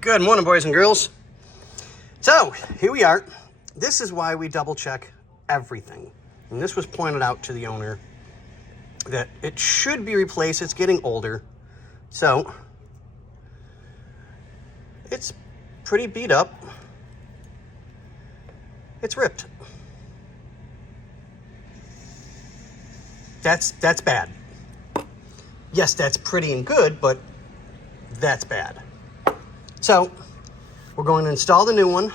Good morning, boys and girls. So here we are. This is why we double check everything. And this was pointed out to the owner that it should be replaced. It's getting older. So it's pretty beat up. It's ripped. That's bad. Yes, that's pretty and good, but that's bad. So we're going to install the new one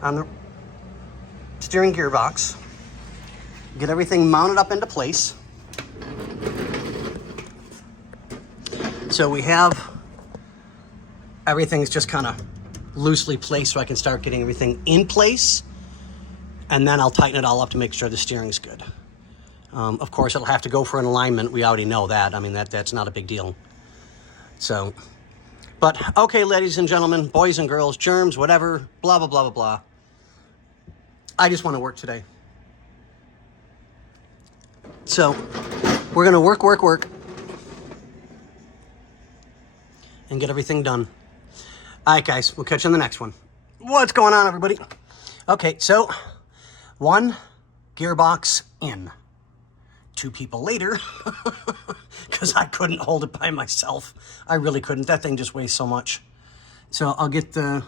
on the steering gearbox, get everything mounted up into place. So we have everything's just kind of loosely placed so I can start getting everything in place, and then I'll tighten it all up to make sure the steering's good. Of course, it'll have to go for an alignment. We already know that. I mean, that's not a big deal. So, but okay, ladies and gentlemen, boys and girls, germs, whatever, blah, blah, blah, blah, blah. I just want to work today. So we're going to work, and get everything done. All right, guys, we'll catch you on the next one. What's going on, everybody? Okay, so one gearbox in. 2 people later, because I couldn't hold it by myself. I really couldn't. That thing just weighs so much. So I'll get the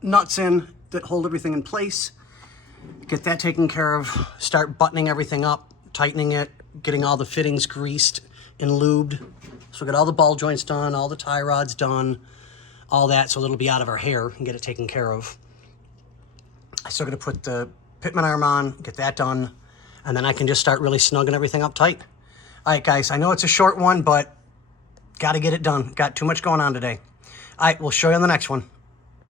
nuts in that hold everything in place, get that taken care of, start buttoning everything up, tightening it, getting all the fittings greased and lubed. So we'll get all the ball joints done, all the tie rods done, all that, so it'll be out of our hair and get it taken care of. I still got to put the pitman arm on, get that done, and then I can just start really snugging everything up tight. All right, guys, I know it's a short one, but got to get it done. Got too much going on today. All right, we'll show you on the next one.